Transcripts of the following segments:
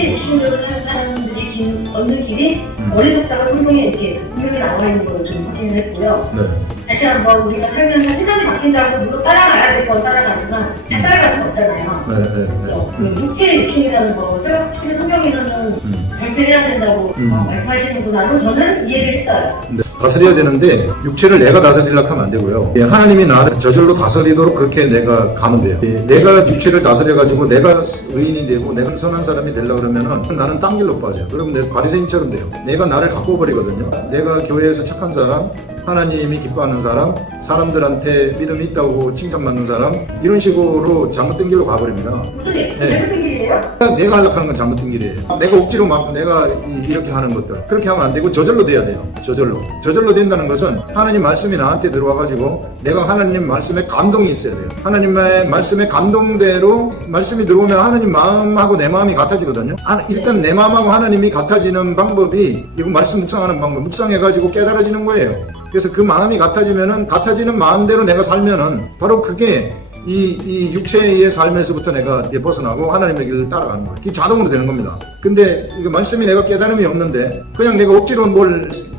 육체 육신으로 사는 사람들이 얻는 길이 어리석다가 성경에 이렇게 분명히 나와 있는 걸 좀 확인을 했고요. 네. 다시 한번 우리가 살면서 세상이 바뀐다고 물론 따라가야 될 건 따라가지만 다 따라갈 수는 없잖아요. 그 육체 육신이라는 것을 확실히 성경에서는 절제해야 된다고 말씀하시는구나로 저는 이해를 했어요. 네. 다스려야 되는데 육체를 내가 다스리려고 하면 안 되고요. 예, 하나님이 나를 저절로 다스리도록 그렇게 내가 가면 돼요. 예, 내가 육체를 다스려가지고 내가 의인이 되고 내가 선한 사람이 되려고 그러면은 나는 딴 길로 빠져요. 그러면 내 바리새인처럼 돼요. 내가 나를 갖고 버리거든요. 내가 교회에서 착한 사람, 하나님이 기뻐하는 사람, 사람들한테 믿음이 있다고 칭찬받는 사람, 이런 식으로 잘못된 길로 가버립니다. 무슨 잘못된 길이에요? 내가 하려고 하는 건 잘못된 길이에요. 내가 억지로 막 내가 이렇게 하는 것들, 그렇게 하면 안 되고 저절로 돼야 돼요. 저절로 된다는 것은 하나님 말씀이 나한테 들어와가지고 내가 하나님 말씀에 감동이 있어야 돼요. 하나님의 말씀에 감동대로 말씀이 들어오면 하나님 마음하고 내 마음이 같아지거든요. 일단 내 마음하고 하나님이 같아지는 방법이 이거 말씀 묵상하는 방법, 묵상해가지고 깨달아지는 거예요. 그래서 그 마음이 같아지면은, 같아지는 마음대로 내가 살면은 바로 그게 이 육체의 삶에서부터 내가 이제 벗어나고 하나님의 길을 따라가는 거예요. 그게 자동으로 되는 겁니다. 근데 이거 말씀이 내가 깨달음이 없는데 그냥 내가 억지로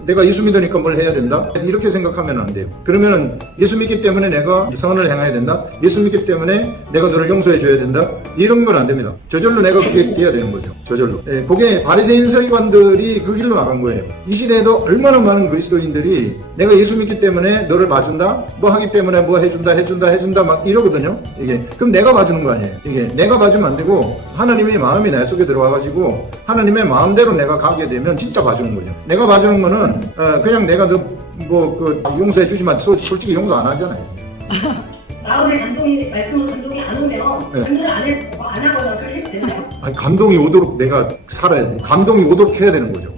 내가 예수 믿으니까 뭘 해야 된다? 이렇게 생각하면 안 돼요. 그러면은 예수 믿기 때문에 내가 선을 행해야 된다? 예수 믿기 때문에 내가 너를 용서해 줘야 된다? 이런 건 안 됩니다. 저절로 내가 그게 돼야 되는 거죠. 저절로. 예, 그게 바리새인 서기관들이 그 길로 나간 거예요. 이 시대에도 얼마나 많은 그리스도인들이 내가 예수 믿기 때문에 너를 봐준다? 뭐 하기 때문에 뭐 해준다 막 이러거든요. 이게 그럼 내가 봐주는 거 아니에요. 이게 내가 봐주면 안 되고 하나님의 마음이 내 속에 들어와가지고 하나님의 마음대로 내가 가게 되면 진짜 봐주는 거죠. 내가 봐주는 거는 그냥 내가 용서해 주지만 솔직히 용서 안 하잖아요. 마음의 말씀을 감동이 안 오면 감동을 안 하거나 그렇게 해도 되나요? 아니, 감동이 오도록 내가 살아야 돼. 감동이 오도록 해야 되는 거죠.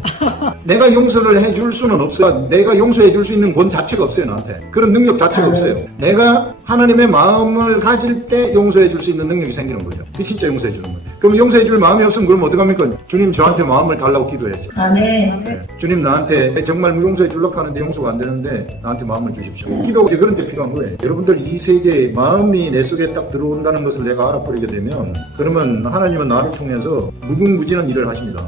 내가 용서를 해줄 수는 없어요. 내가 용서해 줄 수 있는 권 자체가 없어요, 나한테. 그런 능력 자체가 없어요. 내가 하나님의 마음을 가질 때 용서해 줄 수 있는 능력이 생기는 거죠. 그게 진짜 용서해 주는 거예요. 그럼 용서해 줄 마음이 없으면 그럼 어떡합니까? 주님 저한테 마음을 달라고 기도해야죠. 네. 주님 나한테 정말 용서해 주려고 하는데 용서가 안 되는데 나한테 마음을 주십시오. 기도가 이제 그런 데 필요한 거예요. 여러분들 이 세계에 마음이 내 속에 딱 들어온다는 것을 내가 알아버리게 되면 그러면 하나님은 나를 통해서 무궁무진한 일을 하십니다.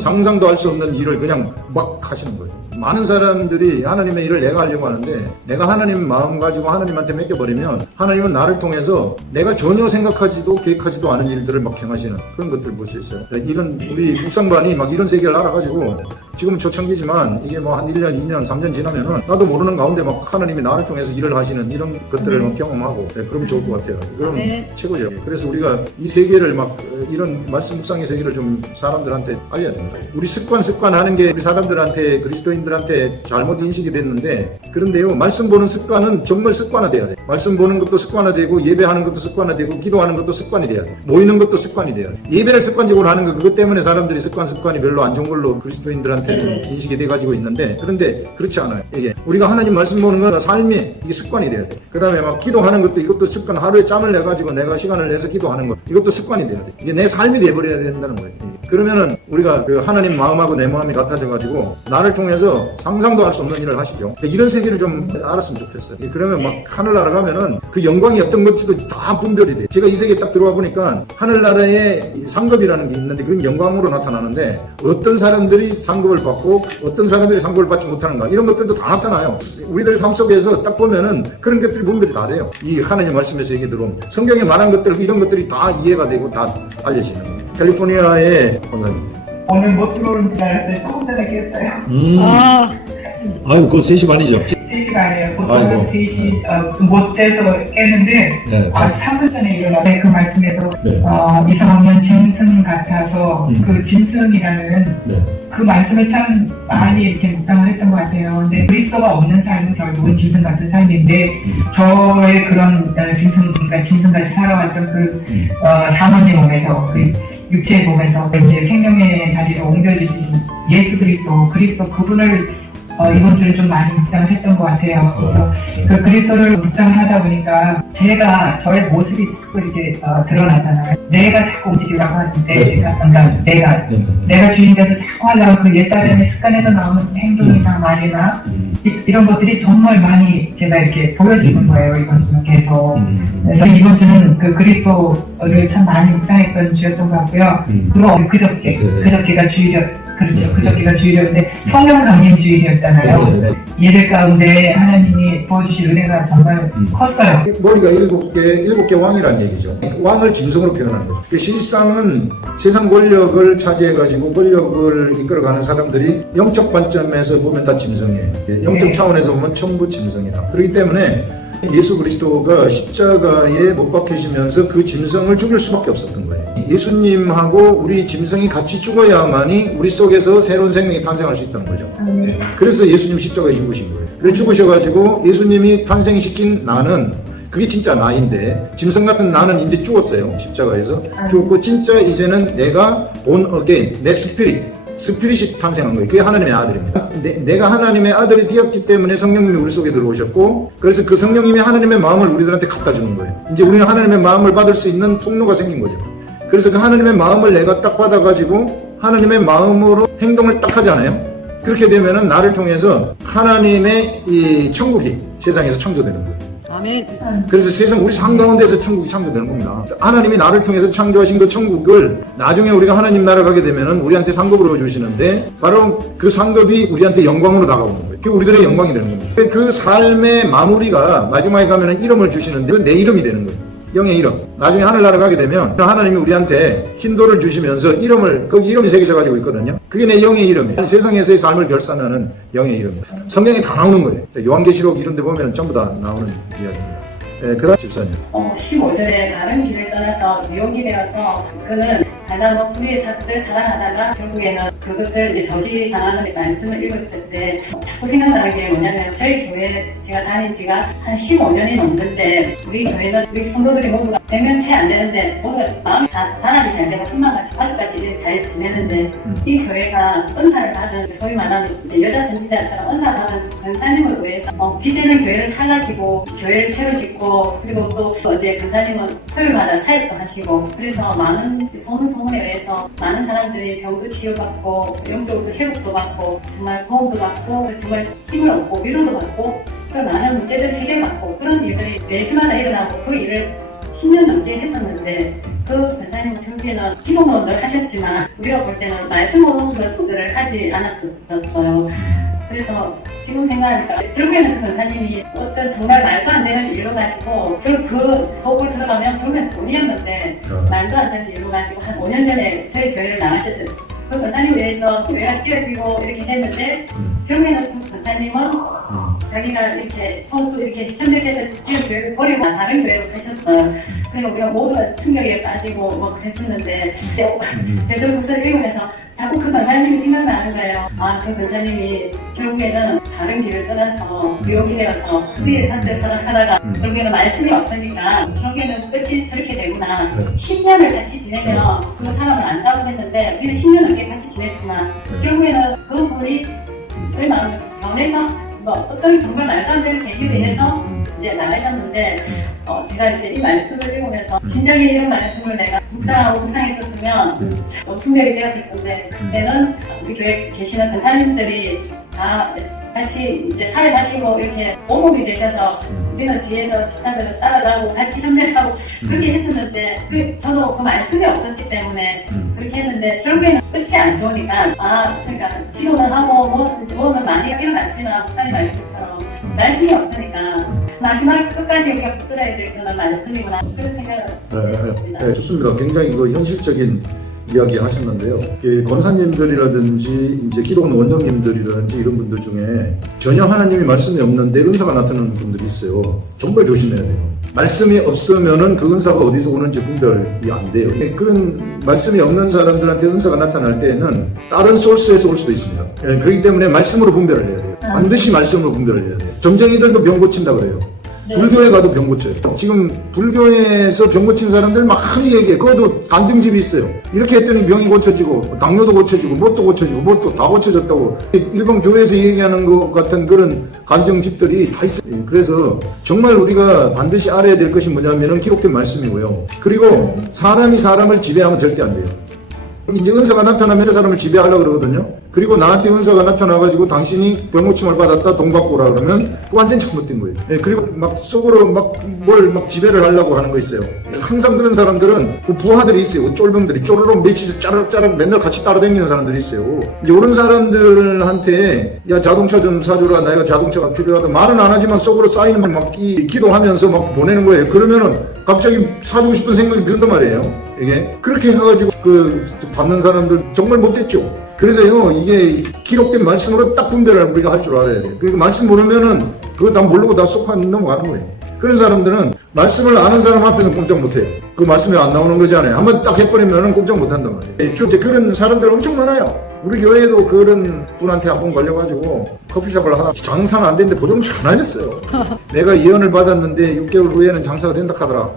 상상도 할 수 없는 일을 그냥 막 하시는 거예요. 많은 사람들이 하나님의 일을 내가 하려고 하는데 내가 하나님 마음 가지고 하나님한테 맡겨버리면 하나님은 나를 통해서 내가 전혀 생각하지도 계획하지도 않은 일들을 막 행하시는 그런 것들을 볼 수 있어요. 이런 우리 묵상반이 막 이런 세계를 알아가지고 지금은 초창기지만 이게 뭐 한 1년, 2년, 3년 지나면은 나도 모르는 가운데 막 하나님이 나를 통해서 일을 하시는 이런 것들을 막 경험하고 그러면 좋을 것 같아요. 그럼 최고죠. 그래서 우리가 이 세계를 막 이런 말씀 묵상의 세계를 좀 사람들한테 알려야 됩니다. 우리 습관 하는 게 우리 사람들한테 그리스도인들한테 잘못 인식이 됐는데 그런데요. 말씀 보는 습관은 정말 습관화돼야 돼요. 말씀 보는 것도 습관화되고 예배하는 것도 습관화되고 기도하는 것도 습관이 돼야 돼요. 모이는 것도 습관이 돼야 돼요. 예배를 습관적으로 하는 거 그것 때문에 사람들이 습관이 별로 안 좋은 걸로 그리스도인들한테 인식이 돼가지고 있는데 그런데 그렇지 않아요. 이게 우리가 하나님 말씀 보는 건 삶이 이게 습관이 돼야 돼. 그 다음에 막 기도하는 것도 이것도 습관. 하루에 짬을 내가지고 내가 시간을 내서 기도하는 것 이것도 습관이 돼야 돼. 이게 내 삶이 돼버려야 된다는 거예요. 그러면은 우리가 그 하나님 마음하고 내 마음이 같아져가지고 나를 통해서 상상도 할 수 없는 일을 하시죠. 이런 세계를 좀 알았으면 좋겠어요. 그러면 막 하늘나라 가면은 그 영광이 어떤 것도 다 분별이 돼요. 제가 이 세계에 딱 들어와 보니까 하늘나라에 상급이라는 게 있는데 그건 영광으로 나타나는데 어떤 사람들이 상급을 받고 어떤 사람들이 상급을 받지 못하는가 이런 것들도 다 나타나요. 우리들 삶 속에서 딱 보면은 그런 것들이 분별이 다 돼요. 이 하나님 말씀에서 얘기 들어오면 성경에 말한 것들 이런 것들이 다 이해가 되고 다 알려지는 거예요. 캘리포니아의 권사님. 오늘 못 들어오는 줄 알았더니 조금 전에 깼어요. 아유, 그거 3시 반이죠? 3시가 아니에요. 보통 3시 못 돼서 깼는데 3분 전에 일어나서 그 말씀에서 이상하면 짐승 같아서 그 짐승이라는 그 말씀을 참 많이 이렇게 묵상을 했던 것 같아요. 근데 그리스도가 없는 삶은 결국은 짐승 같은 삶인데 저의 그런 짐승같이 살아왔던 그 사모님 몸에서 그 육체의 몸에서 이제 생명의 자리로 옮겨주신 예수 그리스도 그분을 이번 주에 좀 많이 묵상을 했던 것 같아요. 그래서 그 그리스도를 묵상을 하다 보니까 저의 모습이 자꾸 이렇게 드러나잖아요. 내가 자꾸 움직이려고 하는데, 내가 주인돼서 자꾸 하려고 그 옛사람의 습관에서 나오는 행동이나 말이나 이런 것들이 정말 많이 제가 이렇게 보여지는 거예요, 이번 주는 계속. 그래서 이번 주는 그 그리스도를 참 많이 묵상했던 주였던 것 같고요. 그리고 그저께가 주일이었, 그렇죠. 그저께가 주일이었는데 성령 강림 주일이었잖아요. 예배 가운데 하나님이 부어주신 은혜가 정말 컸어요. 머리가 일곱 개 왕이라는 얘기죠. 왕을 짐승으로 표현하는 거예요. 실상은 세상 권력을 차지해가지고 권력을 이끌어가는 사람들이 영적 관점에서 보면 다 짐승이에요. 영적 차원에서 보면 전부 짐승이다. 그렇기 때문에 예수 그리스도가 십자가에 못 박히시면서 그 짐승을 죽일 수밖에 없었던 거예요. 예수님하고 우리 짐승이 같이 죽어야만이 우리 속에서 새로운 생명이 탄생할 수 있다는 거죠. 그래서 예수님 십자가에 죽으신 거예요. 그래서 죽으셔가지고 예수님이 탄생시킨 나는, 그게 진짜 나인데, 짐승 같은 나는 이제 죽었어요. 십자가에서 죽었고, 진짜 이제는 내가 온 어게인, 내 스피릿이 탄생한 거예요. 그게 하나님의 아들입니다. 내가 하나님의 아들이 되었기 때문에 성령님이 우리 속에 들어오셨고, 그래서 그 성령님이 하나님의 마음을 우리들한테 갖다 주는 거예요. 이제 우리는 하나님의 마음을 받을 수 있는 통로가 생긴 거죠. 그래서 그 하나님의 마음을 내가 딱 받아가지고 하나님의 마음으로 행동을 딱 하잖아요. 그렇게 되면은 나를 통해서 하나님의 이 천국이 세상에서 창조되는 거예요. 아멘. 그래서 세상 우리 삶 가운데서 천국이 창조되는 겁니다. 하나님이 나를 통해서 창조하신 그 천국을 나중에 우리가 하나님 나라 가게 되면은 우리한테 상급으로 주시는데, 바로 그 상급이 우리한테 영광으로 다가오는 거예요. 그게 우리들의 영광이 되는 겁니다. 그 삶의 마무리가 마지막에 가면은 이름을 주시는데, 그 내 이름이 되는 거예요. 영의 이름. 나중에 하늘나라 가게 되면 하나님이 우리한테 흰돌을 주시면서 거기 이름이 새겨져 가지고 있거든요. 그게 내 영의 이름이에요. 세상에서의 삶을 결산하는 영의 이름입니다. 성경에 다 나오는 거예요. 요한계시록 이런 데 보면 전부 다 나오는 이야기입니다. 그 다음 집사님. 15절에 다른 길을 떠나서 미혹이 되어서 그는 달라 높은 삭스를 사랑하다가 결국에는 그것을 이제 저지당하는 말씀을 읽었을 때 자꾸 생각나는 게 뭐냐면, 저희 교회 제가 다닌 지가 한 15년이 넘는데, 우리 교회는 우리 성도들이 모두가 100명 채 안 되는데 모두 마음이 다 단합이 잘 되고 한마같이 가족같이 잘 지내는데, 이 교회가 은사를 받은, 소위 말하는 이제 여자 선지자처럼 은사 받은 권사님을 위해서 기세는 교회를 살라지고 교회를 새로 짓고, 그리고 또 어제 권사님은 토요일마다 사역도 하시고, 그래서 많은 소문에 의해서 많은 사람들이 병도 치유받고 영적으로 회복도 받고 정말 도움도 받고, 그래서 정말 힘을 얻고 위로도 받고, 그런 많은 문제들을 해결받고, 그런 일들이 매주마다 일어나고, 그 일을 10년 넘게 했었는데, 그 권사님은 결국에는 기도는 늘 하셨지만 우리가 볼 때는 말씀으로 그것들을 하지 않았었어요. 그래서 지금 생각하니까 결국에는 그 권사님이 어떤 정말 말도 안 되는 일로 가지고, 그 속을 들어가면 결국엔 돈이었는데 말도 안 되는 일로 가지고 한 5년 전에 저희 교회를 나가셨던 그 권사님에 대해서 교회가 지어지고 이렇게 했는데, 결국에는 그 권사님은 자기가 이렇게 손수 이렇게 협력해서 지은 교회를 버리고 다른 교회로 가셨어요. 그러니까 우리가 모두가 충격에 빠지고 뭐 그랬었는데, 베드로후서를 읽으면서 자꾸 그 권사님이 생각나는 거예요. 그 권사님이 결국에는 다른 길을 떠나서 미혹이 되어서 수비를 한때 살아가다가 결국에는 말씀이 없으니까 결국에는 끝이 저렇게 되구나. 10년을 같이 지내면 그 사람을 안다고 했는데, 우리는 10년 넘게 같이 지냈지만 결국에는 그분이 소위 말하는 변해서 어떤 정말 말도 안 되는 계기로 인해서 이제 나가셨는데, 제가 이제 이 말씀을 읽으면서 진작에 이런 말씀을 내가 묵상했었으면 좀 충격이 되었을 텐데, 그때는 우리 교회에 계시는 권사님들이 다 같이 이제 사회하시고 이렇게 모범이 되셔서 우리는 뒤에서 집사들을 따라가고 같이 협력하고 그렇게 했었는데, 저도 그 말씀이 없었기 때문에 그렇게 했는데, 결국에는 끝이 안 좋으니까 그러니까 기도는 하고 뭐는 많이 일어났지만 목사님 말씀처럼 말씀이 없으니까 마지막 끝까지 우리가 붙들어야 될 그런 말씀이구나, 그런 생각을 했습니다. 네, 좋습니다. 굉장히 현실적인 이야기 하셨는데요. 권사님들이라든지 이제 기독원 원장님들이라든지 이런 분들 중에 전혀 하나님의 말씀이 없는데 은사가 나타나는 분들이 있어요. 정말 조심해야 돼요. 말씀이 없으면은 그 은사가 어디서 오는지 분별이 안 돼요. 그런 말씀이 없는 사람들한테 은사가 나타날 때에는 다른 소스에서 올 수도 있습니다. 그렇기 때문에 말씀으로 분별을 해야 돼요. 반드시 말씀으로 분별을 해야 돼요. 점쟁이들도 병 고친다 그래요. 불교에 가도 병 고쳐요. 지금 불교에서 병 고친 사람들 많이 얘기해. 그것도 간증집이 있어요. 이렇게 했더니 병이 고쳐지고 당뇨도 고쳐지고 뭣도 고쳐지고 뭣도 다 고쳐졌다고 일본 교회에서 얘기하는 것 같은 그런 간증집들이 다 있어요. 그래서 정말 우리가 반드시 알아야 될 것이 뭐냐면은 기록된 말씀이고요. 그리고 사람이 사람을 지배하면 절대 안 돼요. 이제 은사가 나타나면 그 사람을 지배하려고 그러거든요. 그리고 나한테 은사가 나타나가지고 당신이 병고침을 받았다 돈 받고 오라 그러면 완전 잘못된 거예요. 예, 그리고 막 속으로 막 뭘 막 지배를 하려고 하는 거 있어요. 항상 그런 사람들은 그 부하들이 있어요. 쫄병들이 쪼르륵 며칠 짜르륵 맨날 같이 따라다니는 사람들이 있어요. 이제 이런 사람들한테 야 자동차 좀 사주라, 내가 자동차가 필요하다 말은 안 하지만 속으로 쌓이는 막 기도하면서 막 보내는 거예요. 그러면은 갑자기 사주고 싶은 생각이 든단 말이에요. 이게 그렇게 해가지고 그 받는 사람들 정말 못됐죠. 그래서요 이게 기록된 말씀으로 딱 분별을 우리가 할 줄 알아야 돼요. 그러니까 말씀 모르면은 그거 다 모르고 다 속한 넘어가는 거예요. 그런 사람들은 말씀을 아는 사람 앞에서 꼼짝 못해요. 그 말씀이 안 나오는 거잖아요. 한번 딱 해버리면은 꼼짝 못한단 말이에요. 이제 그런 사람들 엄청 많아요. 우리 교회에도 그런 분한테 한번 걸려가지고 커피숍을 하다 장사는 안 됐는데 보통 다 날렸어요. 내가 예언을 받았는데 6개월 후에는 장사가 된다 하더라.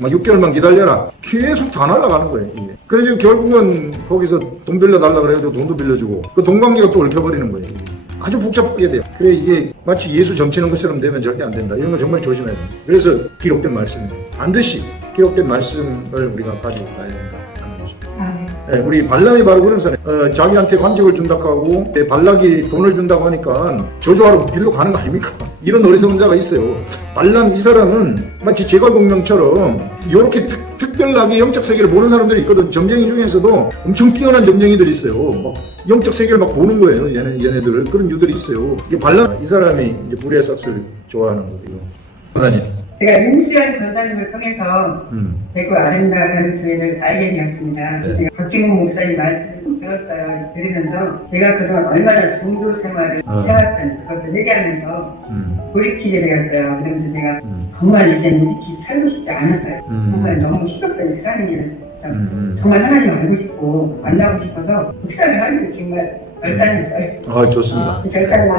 막 6개월만 기다려라. 계속 다 날아가는 거예요, 이게. 그래서 결국은 거기서 돈 빌려달라 그래가지고 돈도 빌려주고, 그 돈 관계가 또 얽혀버리는 거예요. 아주 복잡하게 돼요. 그래, 이게 마치 예수 점치는 것처럼 되면 절대 안 된다. 이런 거 정말 조심해야 돼요. 그래서 기록된 말씀이에요. 반드시 기록된 말씀을 우리가 가지고 가야 된다. 네, 우리 발람이 바로 그런 사람. 자기한테 관직을 준다고 하고 발락이 돈을 준다고 하니까 저주하러 빌려 가는 거 아닙니까? 이런 어리석은 자가 있어요. 발람 이 사람은 마치 제갈공명처럼 이렇게 특별하게 영적 세계를 보는 사람들이 있거든. 점쟁이 중에서도 엄청 뛰어난 점쟁이들이 있어요. 막 영적 세계를 막 보는 거예요. 얘네들 그런 유들이 있어요. 이게 발람 이 사람이 이제 불의 삭스를 좋아하는 거예요. 사장님. 제가 윤시현 권사님을 통해서 대구 아름다운 교회를 알게 되었습니다. 네. 제가 박기문 목사님 말씀을 들었어요. 들으면서 제가 그동안 얼마나 종교 생활을 해왔던 그것을 얘기하면서 돌이키게 되었어요. 그러면서 제가 정말 이제는 이렇게 살고 싶지 않았어요. 정말 너무 시급하게 사는 일이었어요. 정말 하나님 알고 싶고 만나고 싶어서 묵상을 하기로 정말 결단했어요. 아, 좋습니다. 결단을 네.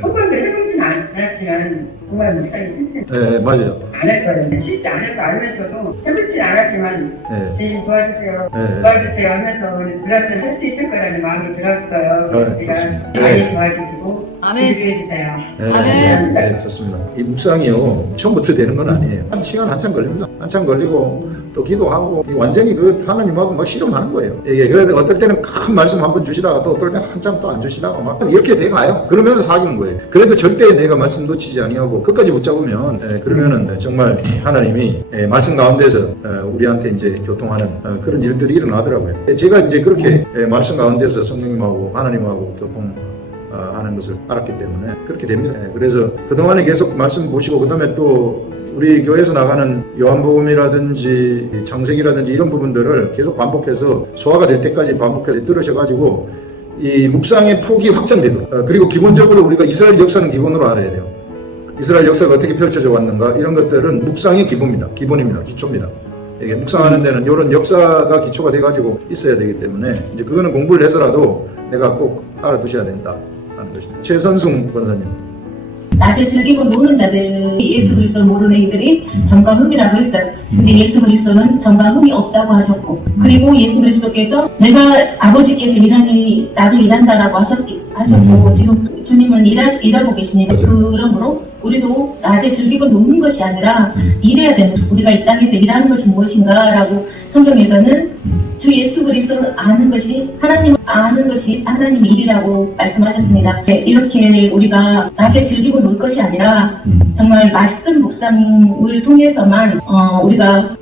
한 번도 해보진 않았지만 정말 목사님 네, 맞아요. 안 할 거예요. 쉽지 않을 거 알면서도 해보진 않았지만 네. 주님 도와주세요. 네. 도와주세요 하면서 불안을 할 수 있을 거라는 마음이 들었어요. 그래서 네, 제가 좋습니다. 많이 도와주시고 아멘. 기도해 주세요. 네, 아멘. 네, 좋습니다. 이 묵상이요, 처음부터 되는 건 아니에요. 한 시간 한참 걸립니다. 한참 걸리고, 또 기도하고, 완전히 그 하나님하고 막 실험하는 거예요. 이게, 그래서 어떨 때는 큰 말씀 한번 주시다가 또 어떨 때는 한참 또 안 주시다가 막 이렇게 돼 가요. 그러면서 사귀는 거예요. 그래도 절대 내가 말씀 놓치지 아니하고 끝까지 붙잡으면, 그러면은 정말 하나님이 말씀 가운데서 우리한테 이제 교통하는 그런 일들이 일어나더라고요. 제가 이제 그렇게 말씀 가운데서 성령님하고 하나님하고 교통하는 것을 알았기 때문에 그렇게 됩니다. 그래서 그동안에 계속 말씀 보시고 그 다음에 또 우리 교회에서 나가는 요한복음이라든지 창세기라든지 이런 부분들을 계속 반복해서 소화가 될 때까지 반복해서 들으셔가지고 이 묵상의 폭이 확장되도록 그리고 기본적으로 우리가 이스라엘 역사는 기본으로 알아야 돼요. 이스라엘 역사가 어떻게 펼쳐져 왔는가 이런 것들은 묵상의 기본입니다. 기초입니다. 이게 묵상하는 데는 이런 역사가 기초가 돼가지고 있어야 되기 때문에 이제 그거는 공부를 해서라도 내가 꼭 알아두셔야 된다 하는 것입니다. 최선승 권사님. 낮에 즐기고 노는 자들이 예수 그리스도를 모르는 이들이 정과 흠이라고 했어요. 근데 예수 그리스도는 정과 흠이 없다고 하셨고, 그리고 예수 그리스도께서 내가 아버지께서 일하니 나도 일한다라고 하셨고 지금 주님은 일하고 계시니까 그러므로 우리도 낮에 즐기고 노는 것이 아니라 일해야 되는, 우리가 이 땅에서 일하는 것이 무엇인가라고 성경에서는 주 예수 그리스도를 아는 것이, 하나님을 아는 것이 하나님의 일이라고 말씀하셨습니다. 이렇게 우리가 낮에 즐기고 놀 것이 아니라 정말 말씀 묵상을 통해서만 우리가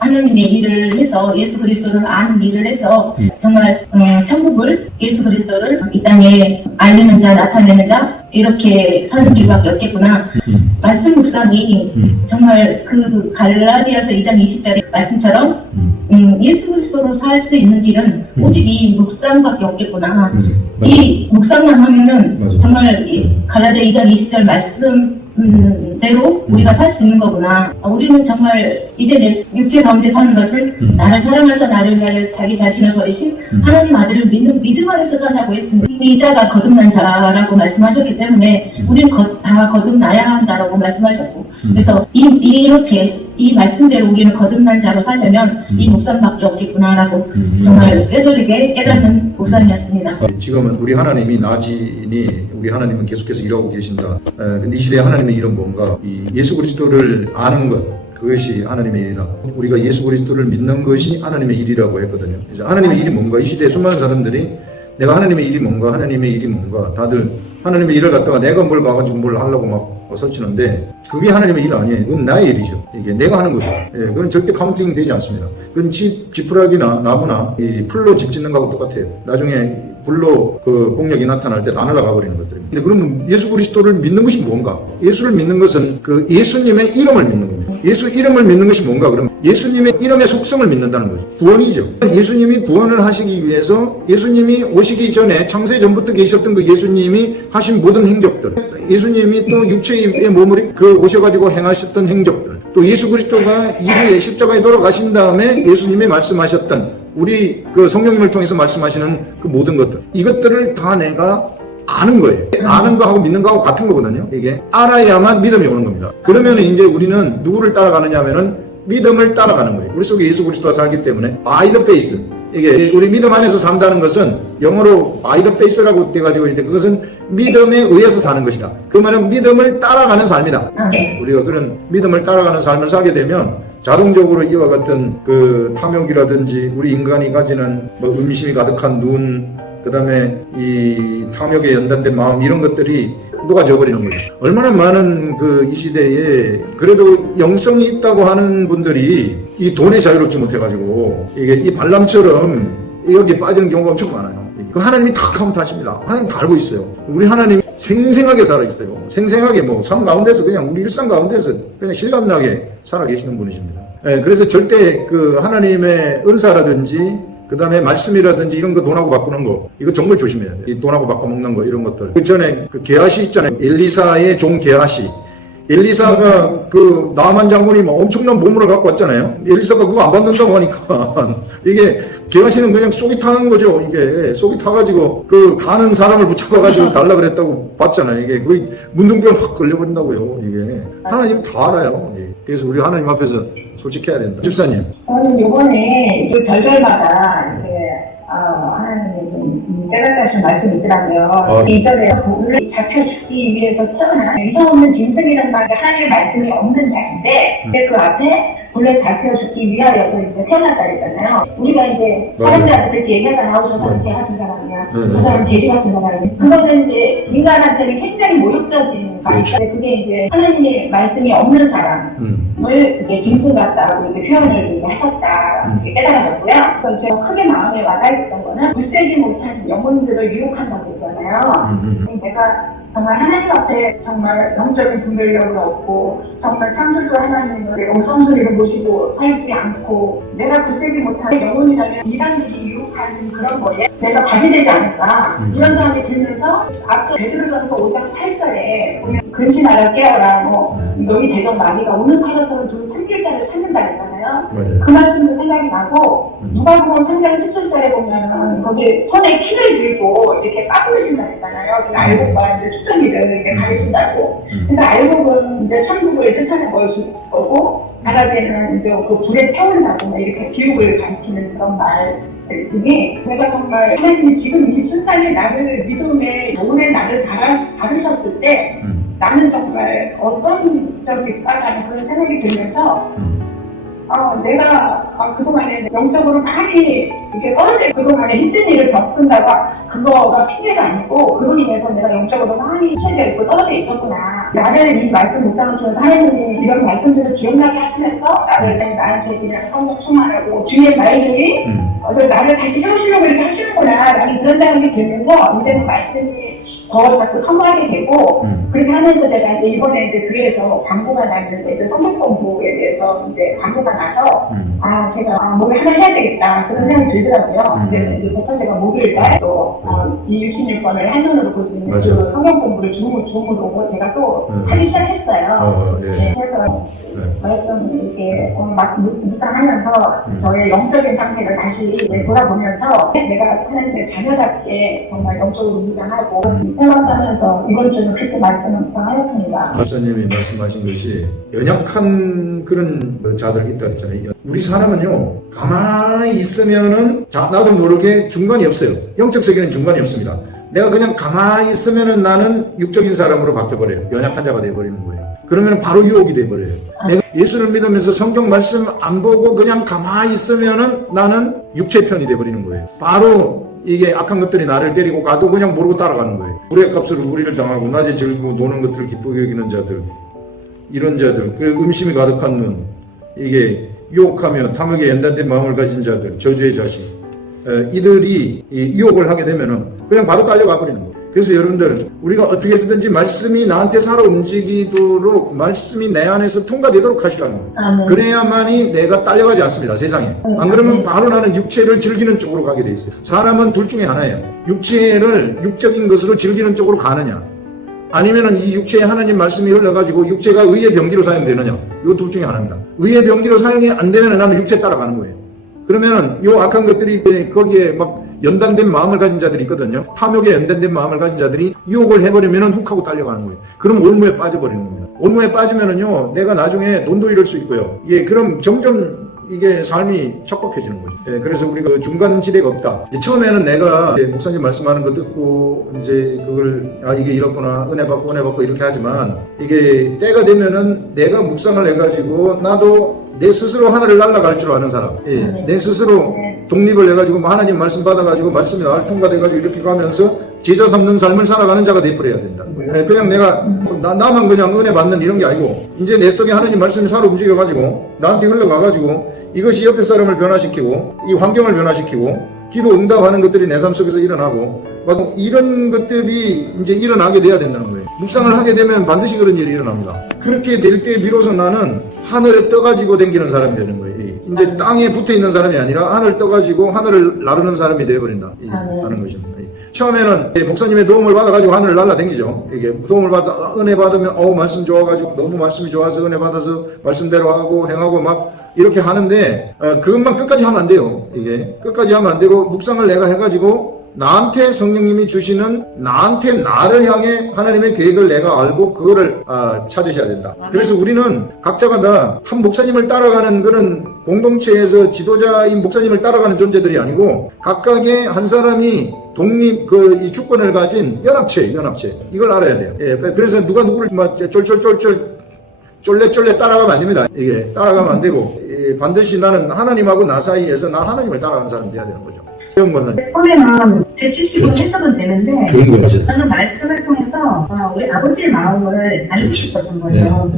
하나님의 일을 해서 예수 그리스도를 아는 일을 해서 정말 천국을, 예수 그리스도를 이 땅에 알리는 자, 나타내는 자 이렇게 사는 길밖에 없겠구나. 말씀 묵상이 정말 그 갈라디아서 2장 20절의 말씀처럼 예수 그리스도로 살 수 있는 길은 오직 이 묵상밖에 없겠구나. 이 묵상만 하면은 맞아. 정말 이 갈라디아 2장 20절 말씀대로 우리가 살 수 있는 거구나. 우리는 정말 이제 내 육체 가운데 사는 것은 나를 사랑하사 나를 위하여 자기 자신을 버리신 하나님 아들을 믿음 안에서 산다고 했습니다. 이 자가 거듭난 자라고 말씀하셨기 때문에 우리는 다 거듭나야 한다라고 말씀하셨고, 그래서 이렇게 이 말씀대로 우리는 거듭난 자로 살려면 이 묵상밖에 없겠구나라고 정말 뼈저리게 깨닫는 묵상이었습니다. 지금은 우리 하나님이 낮이니 우리 하나님은 계속해서 일하고 계신다. 근데 이 시대에 하나님의 일은 뭔가? 이 예수 그리스도를 아는 것, 그것이 하나님의 일이다. 우리가 예수 그리스도를 믿는 것이 하나님의 일이라고 했거든요. 이제 하나님의 일이 뭔가, 이 시대에 수많은 사람들이 내가 하나님의 일이 뭔가, 하나님의 일이 뭔가, 다들 하나님의 일을 갖다가 내가 뭘 봐가지고 뭘 하려고 막 설치는데, 그게 하나님의 일 아니에요. 그건 나의 일이죠. 이게 내가 하는 거죠. 예, 그건 절대 카운팅 되지 않습니다. 그건 지푸라기나 나무나 이 풀로 집 짓는 거하고 똑같아요. 나중에 불로 그 공력이 나타날 때 다 날아가 버리는 것들입니다. 근데 그러면 예수 그리스도를 믿는 것이 뭔가? 예수를 믿는 것은 그 예수님의 이름을 믿는 겁니다. 예수 이름을 믿는 것이 뭔가? 그러면 예수님의 이름의 속성을 믿는다는 거죠. 구원이죠. 예수님이 구원을 하시기 위해서 예수님이 오시기 전에 창세 전부터 계셨던 그 예수님이 하신 모든 행적들, 예수님이 또 육체의 몸을 그 오셔가지고 행하셨던 행적들, 또 예수 그리스도가 이후에 십자가에 돌아가신 다음에 예수님이 말씀하셨던 우리 그 성령님을 통해서 말씀하시는 그 모든 것들, 이것들을 다 내가 아는 거예요. 아는 거하고 믿는 거하고 같은 거거든요. 이게 알아야만 믿음이 오는 겁니다. 그러면 이제 우리는 누구를 따라가느냐 하면은 믿음을 따라가는 거예요. 우리 속에 예수 그리스도가 살기 때문에 by the faith. 이게 우리 믿음 안에서 산다는 것은 영어로 by the faith라고 돼가지고 있는데, 그것은 믿음에 의해서 사는 것이다. 그 말은 믿음을 따라가는 삶이다. 우리가 그런 믿음을 따라가는 삶을 살게 되면 자동적으로 이와 같은 그 탐욕이라든지 우리 인간이 가지는 뭐 음심이 가득한 눈, 그 다음에 이 탐욕에 연단된 마음, 이런 것들이 녹아져 버리는 거죠. 얼마나 많은 그 이 시대에 그래도 영성이 있다고 하는 분들이 이 돈에 자유롭지 못해가지고 이게 이 발람처럼 여기에 빠지는 경우가 엄청 많아요. 그 하나님이 다 카운트하십니다. 하나님 다 알고 있어요. 우리 하나님이 생생하게 살아있어요. 생생하게 뭐 삶 가운데서 그냥 우리 일상 가운데서 그냥 실감나게 살아계시는 분이십니다. 예, 그래서 절대 그 하나님의 은사라든지 그 다음에 말씀이라든지 이런 거 돈하고 바꾸는 거, 이거 정말 조심해야 돼요. 이 돈하고 바꿔 먹는 거, 이런 것들. 그 전에 그 게하시 있잖아요. 엘리사의 종 게하시. 엘리사가 그 나만 장군이 뭐 엄청난 보물을 갖고 왔잖아요. 엘리사가 그거 안 받는다고 하니까 이게 게하시는 그냥 속이 타는 거죠. 이게 속이 타가지고 그 가는 사람을 붙잡아가지고 달라 그랬다고 봤잖아요. 이게 거의 문둥병 확 걸려버린다고요. 이게 하나님 다 알아요. 그래서 우리 하나님 앞에서 솔직해야 된다. 집사님. 저는 요번에 그 절절마다 이제 하나님이 좀 깨닫다신 말씀이 있더라고요. 이전에 우리를 잡혀 죽기 위해서 태어난 이성 없는 짐승이라는 말이 하나님의 말씀이 없는 자인데, 근데 그 앞에 본래 잡혀 죽기 위하여서 이제 태어났다 그랬잖아요. 우리가 이제 사람들한테 그렇게 얘기하잖아. 저 사람 개 같은 사람이야. 저 사람 돼지 같은 사람이야. 그거는 이제 인간한테는 굉장히 모욕적인 말인데, 그게 이제 하나님의 말씀이 없는 사람을 이렇게 짐승 같다고 이렇게 표현을 이렇게 하셨다, 이렇게 깨달으셨고요. 그래서 제가 크게 마음에 와닿았던 거는 굳세지 못한 영혼들을 유혹한다고 했잖아요. 내가 정말 하나님 앞에 정말 영적인 분별력을 얻고 정말 창조주 하나님을 성소리를 모시고 살지 않고 내가 굳세지 못한 영혼이라면 이단들이 유혹하는 그런 거에 내가 밥이 되지 않을까, 이런 생각이 들면서 앞서 베드로전서 5장 8절에 우리 근신하라 깨어라, 뭐 너희 대적 마귀가 오는 사람처럼 두 삼킬자를 찾는다 했잖아요. 그 말씀도 생각이 나고, 누가복음 3장 17절에 보면은 거기 손에 키를 들고 이렇게 까부르신다 했잖아요. 알곡과 이제 축전이를 이렇게 가르친다고. 그래서 알곡은 이제 천국을 뜻하는 거고, 가라지는 이제 그 불에 태운다고 이렇게 지옥을 가리키는 그런 말씀이, 내가 정말 하나님이 지금 이 순간에 나를 믿음의 영혼의 나를 다루셨을 때 나는 정말 어떤 적이 있다라는 그런 생각이 들면서 내가 그동안에 영적으로 많이 이렇게 떨어져, 그동안에 힘든 일을 겪는다고 그거가 핑계가 아니고, 그로 인해서 내가 영적으로 많이 실패가 있고 떨어져 있었구나. 나를 이 말씀 묵상을 통해서 하나님이 이런 말씀들을 기억나게 하시면서 나한테 그냥 성령 충만하고 주의 말들이 나를 다시 세우시려고 이렇게 하시는구나 라는 그런 생각이 들면서 이제는 말씀이 더 자꾸 선호하게 되고, 그렇게 하면서 제가 이제 이번에 이제 교회에서 광고가 났는데 이제 성경 공부에 대해서 이제 광고가 나서 제가 뭘 하나 해야 되겠다 그런 생각이 들더라고요. 그래서 이제 첫 번째가 목요일날 또 이 66번을 한눈으로 볼 수 있는 그 성경 공부를 줌으로 제가 또 하기 시작했어요. 네, 그래서 말씀 이렇게 막 묵상하면서 저의 영적인 상태를 다시 돌아보면서 내가 하나님의 자녀답게 정말 영적으로 무장하고 생각하면서 이번 주는 그렇게 말씀을 묵상하였습니다. 박사님이 말씀하신 것이 연약한 그런 자들이 있다 그랬잖아요. 우리 사람은요, 가만히 있으면은 나도 모르게 중간이 없어요. 영적 세계는 중간이 없습니다. 내가 그냥 가만히 있으면은 나는 육적인 사람으로 바뀌어버려요. 연약한 자가 돼버리는 거예요. 그러면 바로 유혹이 돼버려요. 내가 예수를 믿으면서 성경 말씀 안 보고 그냥 가만히 있으면은 나는 육체 편이 돼버리는 거예요. 바로 이게 악한 것들이 나를 때리고 가도 그냥 모르고 따라가는 거예요. 불의 값으로 우리를 당하고 낮에 즐기고 노는 것들을 기쁘게 여기는 자들, 이런 자들, 그 음심이 가득한 눈, 이게 유혹하며 탐욕에 연단된 마음을 가진 자들, 저주의 자식, 이들이 유혹을 하게 되면은 그냥 바로 딸려가 버리는 거예요. 그래서 여러분들, 우리가 어떻게 해서든지 말씀이 나한테 살아 움직이도록, 말씀이 내 안에서 통과되도록 하시라는 거예요. 그래야만이 내가 딸려가지 않습니다, 세상에. 안 그러면 바로 나는 육체를 즐기는 쪽으로 가게 돼 있어요. 사람은 둘 중에 하나예요. 육체를 육적인 것으로 즐기는 쪽으로 가느냐, 아니면은 이 육체에 하나님 말씀이 흘러가지고 육체가 의의 병기로 사용되느냐, 이 둘 중에 하나입니다. 의의 병기로 사용이 안 되면 나는 육체 따라가는 거예요. 그러면은 요 악한 것들이 거기에 막 연단된 마음을 가진 자들이 있거든요. 탐욕에 연단된 마음을 가진 자들이 유혹을 해버리면은 훅 하고 딸려가는 거예요. 그럼 올무에 빠져버리는 겁니다. 올무에 빠지면은요, 내가 나중에 돈도 잃을 수 있고요. 예, 그럼 점점 이게 삶이 척박해지는 거죠. 예, 그래서 우리가 중간 지대가 없다. 이제 처음에는 내가 목사님 말씀하는 거 듣고 이제 그걸 이게 이렇구나, 은혜 받고 이렇게 하지만, 이게 때가 되면은 내가 묵상을 해가지고 나도 내 스스로 하늘을 날아갈 줄 아는 사람, 예, 내 스스로 독립을 해가지고 하나님 말씀 받아가지고 말씀이 나를 통과돼가지고 이렇게 가면서 제자 삼는 삶을 살아가는 자가 돼버려야 된다. 예, 그냥 내가 나만 그냥 은혜 받는 이런 게 아니고, 이제 내 속에 하나님 말씀이 살아 움직여가지고 나한테 흘러가가지고 이것이 옆에 사람을 변화시키고 이 환경을 변화시키고 기도 응답하는 것들이 내 삶 속에서 일어나고, 이런 것들이 이제 일어나게 돼야 된다는 거예요. 묵상을 하게 되면 반드시 그런 일이 일어납니다. 그렇게 될 때 비로소 나는 하늘에 떠가지고 다니는 사람이 되는 거예요. 이제 땅에 붙어 있는 사람이 아니라 하늘 떠가지고 하늘을 나르는 사람이 되어버린다 하는 것입니다. 처음에는 목사님의 도움을 받아가지고 하늘을 날아다니죠. 이게 도움을 받아 은혜 받으면 말씀 좋아가지고 너무 말씀이 좋아서 은혜 받아서 말씀대로 하고 행하고 막 이렇게 하는데, 그것만 끝까지 하면 안 돼요. 이게 끝까지 하면 안 되고, 묵상을 내가 해가지고 나한테 성령님이 주시는, 나한테 나를 향해 하나님의 계획을 내가 알고 그거를 찾으셔야 된다. 그래서 우리는 각자가 다 한 목사님을 따라가는 그런 공동체에서 지도자인 목사님을 따라가는 존재들이 아니고, 각각의 한 사람이 독립 이 주권을 가진 연합체 이걸 알아야 돼요. 예, 그래서 누가 누구를 막 쫄래 따라가면 안 됩니다. 이게 따라가면 안 되고, 반드시 나는 하나님하고 나 사이에서 나 하나님을 따라가는 사람이 돼야 되는 거죠. 처음에는 제 지식으로 해석은 되는데, 저는 말씀을 통해서 우리 아버지의 마음을 알고 싶었던 거죠.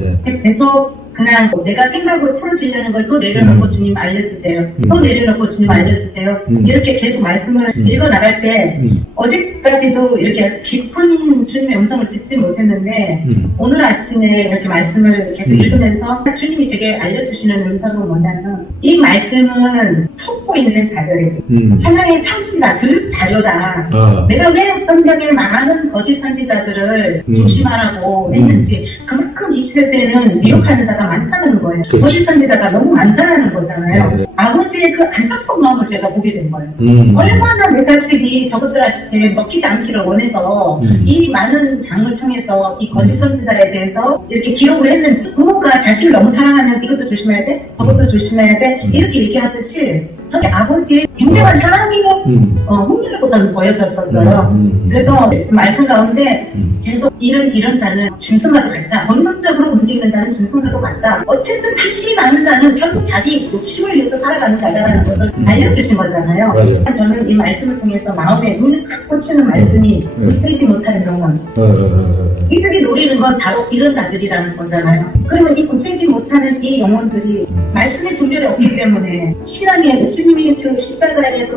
계속 그냥 내가 생각으로 풀어지려는 걸 또 내려놓고 주님 알려주세요. 또 내려놓고 주님 알려주세요. 이렇게 계속 말씀을 읽어나갈 때 어제까지도 이렇게 깊은 주님의 음성을 듣지 못했는데, 오늘 아침에 이렇게 말씀을 계속 읽으면서 주님이 제게 알려주시는 음성은 뭐냐면, 이 말씀은 속고 있는 자들에게 하나님의 편지다, 교육 자료다. 내가 왜 환경에 많은 거짓 선지자들을 조심하라고 했는지, 그만큼 이 시대 때는 미혹하는 자가 많다는 거예요. 거짓 선지자가 너무 많다는 거잖아요. 아버지의 그 안타까운 마음을 제가 보게 된 거예요. 얼마나 내 자식이 저것들한테 먹히지 않기를 원해서 이 많은 장을 통해서 이 거짓 선지자에 대해서 이렇게 기록을 했는지, 부모가 자식을 너무 사랑하면 이것도 조심해야 돼, 저것도 조심해야 돼, 이렇게 얘기하듯이 저희 아버지의 굉장한 사랑이 흥미롭고 저는 보여졌었어요. 그래서 말씀 가운데 계속 이런 자는 짐승과도 같다, 본능적으로 움직이는 자는 짐승과도 같다, 어쨌든 탐심이 많은 자는 결국 자기 욕심을 위해서 살아가는 자라는 것을 알려주신 거잖아요. 저는 이 말씀을 통해서 마음에 눈을 탁 꽂히는 말씀이 구세지 못하는 영혼, 이들이 노리는 건 바로 이런 자들이라는 거잖아요. 그러면 이 구세지 못하는 이 영혼들이 말씀의 분별이 없기 때문에 신앙의 예수님의 그 십자가의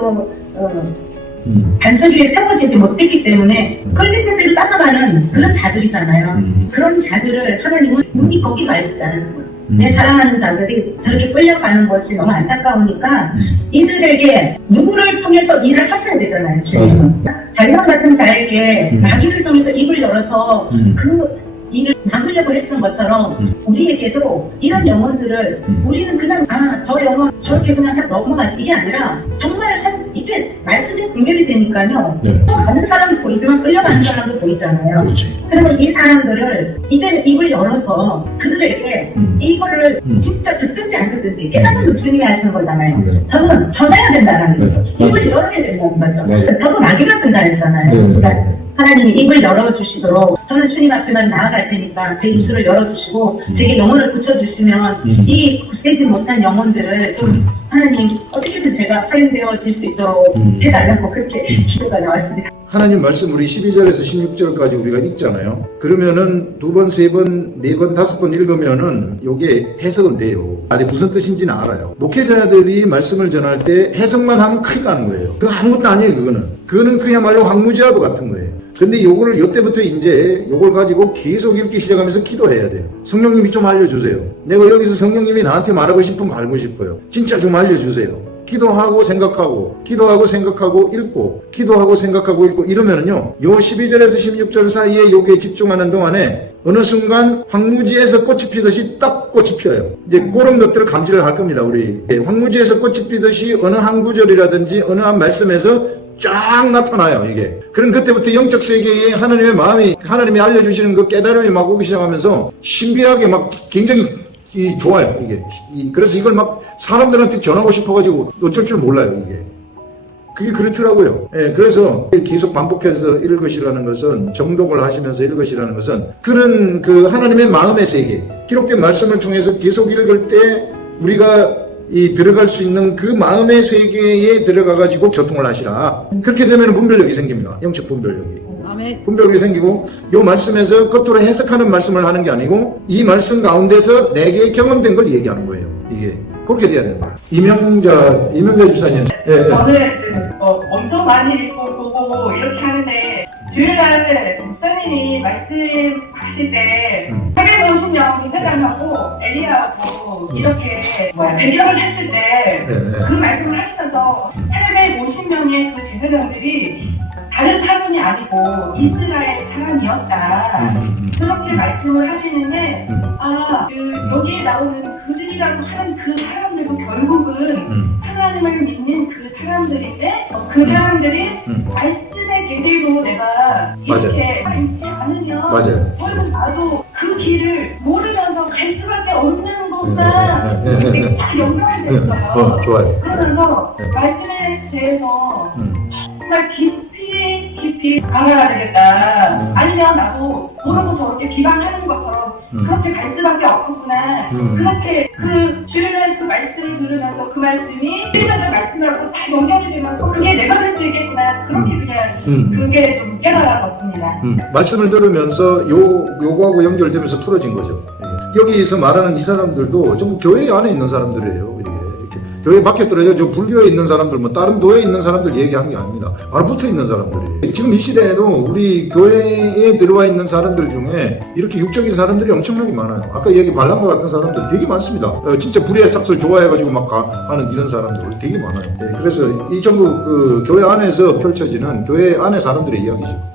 반석 위에 세워지지 못했기 때문에 끌리는 대로 따라가는 그런 자들이잖아요. 그런 자들을 하나님은 눈이 거기가 있다는 거예요. 내 사랑하는 자들이 저렇게 끌려가는 것이 너무 안타까우니까 이들에게 누구를 통해서 일을 하셔야 되잖아요. 주님은 발람 같은 자에게 마귀를 통해서 입을 열어서 그 일을 막으려고 했던 것처럼 우리에게도 이런 영혼들을 우리는 그냥 저 영혼 저렇게 그냥 넘어가지, 이게 아니라 정말 이제 말씀이 분별이 되니까요. 많은 사람도 보이지만 끌려가는 사람도 보이잖아요. 그러면 이 사람들을 이제 입을 열어서 그들에게 이거를 진짜 듣든지 안 듣든지 깨닫는 주님이 하시는 거잖아요. 저는 전해야 된다는 거죠. 입을 열어야 된다는 거죠. 저도 마귀 같은 자였잖아요. 그러니까 하나님이 입을 열어주시도록 저는 주님 앞에만 나아갈 테니까 제 입술을 열어주시고 제게 영혼을 붙여주시면 이 굳세지 못한 영혼들을 좀 하나님 어떻게든 제가 사용되어질 수 있도록 해달라고 그렇게 기도가 나왔습니다. 하나님 말씀 우리 12절에서 16절까지 우리가 읽잖아요. 그러면은 2번, 3번, 4번, 5번 읽으면은 요게 해석은 돼요. 아니 무슨 뜻인지는 알아요. 목회자들이 말씀을 전할 때 해석만 하면 큰일 나는 거예요. 그거 아무것도 아니에요. 그거는 그야말로 황무지와도 같은 거예요. 근데 요거를 요때부터 이제 요걸 가지고 계속 읽기 시작하면서 기도해야 돼요. 성령님이 좀 알려주세요. 내가 여기서 성령님이 나한테 말하고 싶은 거 알고 싶어요. 진짜 좀 알려주세요. 기도하고 생각하고 읽고 기도하고 생각하고 읽고 이러면은요 요 12절에서 16절 사이에 요게 집중하는 동안에 어느 순간 황무지에서 꽃이 피듯이 딱 꽃이 피어요. 이제 그런 것들을 감지를 할 겁니다. 우리 황무지에서 꽃이 피듯이 어느 한 구절이라든지 어느 한 말씀에서 쫙 나타나요. 이게 그럼 그때부터 영적 세계에 하나님의 마음이 하나님이 알려주시는 그 깨달음이 막 오기 시작하면서 신비하게 막 굉장히 좋아요, 이게. 그래서 이걸 막 사람들한테 전하고 싶어가지고 어쩔 줄 몰라요, 이게. 그게 그렇더라고요. 예, 그래서 계속 반복해서 읽으시라는 것은, 정독을 하시면서 읽으시라는 것은, 그런 그 하나님의 마음의 세계, 기록된 말씀을 통해서 계속 읽을 때, 우리가 들어갈 수 있는 그 마음의 세계에 들어가가지고 교통을 하시라. 그렇게 되면 분별력이 생깁니다. 영적 분별력이. 분별력이 생기고 이 말씀에서 겉으로 해석하는 말씀을 하는 게 아니고 이 말씀 가운데서 내게 경험된 걸 얘기하는 거예요. 이게 그렇게 돼야 되는 거예요. 이명자 집사님. 예, 저는 엄청 많이 읽고 보고 이렇게 하는데 주일날 목사님이 말씀하실 때 450명 생각하고 엘리야하고 이렇게 대결을 했을 때 그 말씀을 하시면서 850명의 그 제사장들이 다른 사람이 아니고 이스라엘 사람이었다. 그렇게 말씀을 하시는데 여기에 나오는 그들이라고 하는 그 사람들도 결국은 하나님을 믿는 그 사람들인데 그 사람들이 말씀의 제대로 내가 이렇게 읽지 않으면 결국 나도 그 길을 모르면서 갈 수밖에 없는 거구나. 그게 딱 연결이 됐어요. 좋아요. 그러면서 말씀에 대해서 정말 깊이 알아야 되겠다. 아니면 나도 모르고 저렇게 비방하는 것처럼 그렇게 갈 수밖에 없구나. 그렇게 그 주일날 그 말씀을 들으면서 그 말씀이 1년의 말씀이라고 다 연결이 되면서 그게 내가 될 수 있겠구나. 그렇게 그냥 그게 좀 깨달아졌습니다. 말씀을 들으면서 요거하고 연결되면서 풀어진 거죠. 여기서 말하는 이 사람들도 전부 교회 안에 있는 사람들이에요. 교회 밖에 떨어져 저 불교에 있는 사람들 다른 도에 있는 사람들 얘기하는 게 아닙니다. 바로 붙어 있는 사람들이. 지금 이 시대에도 우리 교회에 들어와 있는 사람들 중에 이렇게 육적인 사람들이 엄청나게 많아요. 아까 얘기 발람과 같은 사람들 되게 많습니다. 진짜 불의 삭스를 좋아해가지고 막 하는 이런 사람들 되게 많아요. 그래서 이 전부 그 교회 안에서 펼쳐지는 교회 안의 사람들의 이야기죠.